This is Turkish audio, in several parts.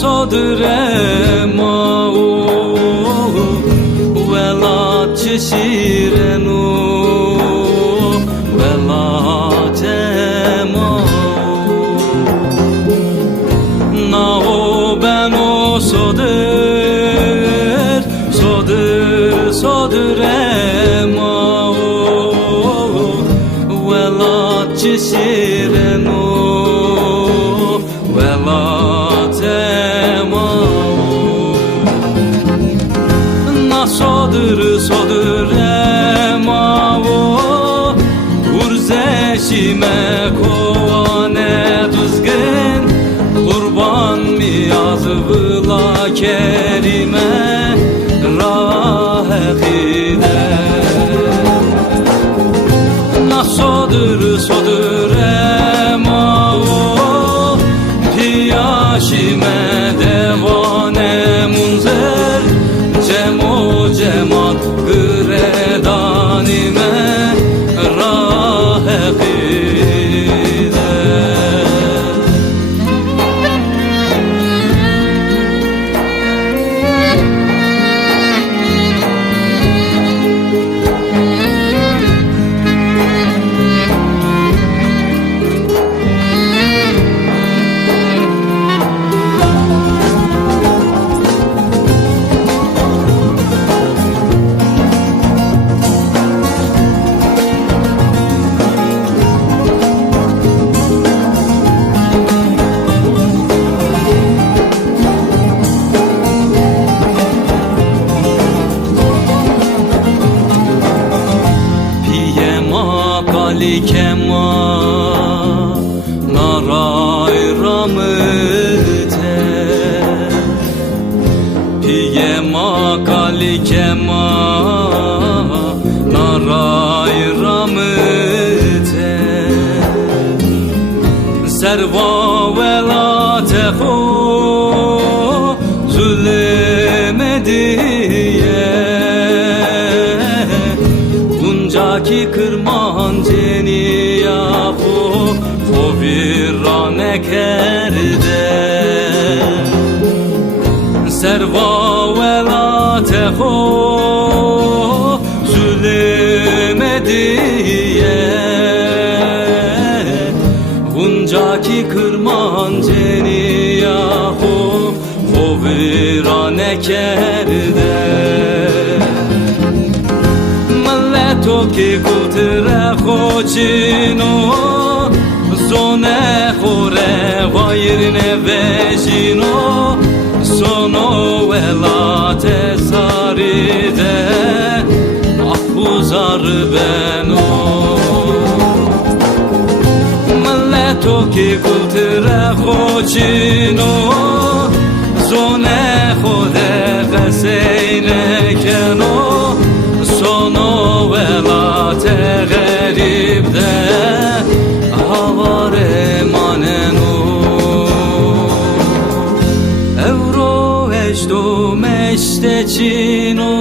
Sodur emau velat şirenu velat emau nao ben o sodur emau velat şirenu velat sodur emavo urzeşime kovane düzgün kurban mi yazıvla kerime rahide sodur emavo piyaşime devane munzer cemat gredanime rahide kema naray ramte piyema kali kema naray ramte serva velate ho zulmediye buncaki kırman ceni yahu virane kerde serva velate ho zulmediye buncaki kırman ceni yahu virane kerde to ki kutre khochino zone khore vayrine vejino sono velate saride ahuzar beno to ki kutre khochino zone khode qasine keno sono velate garibde havare manenu evro eşdo meşteçino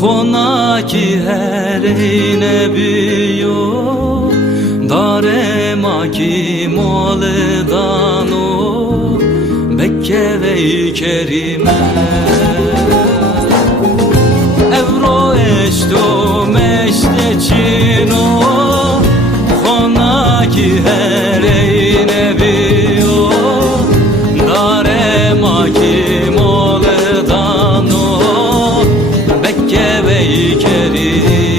khona ki herine biyo dare maki moledano bekke ve kerime evro eşdo meşteçino khona Kabe-i Kerim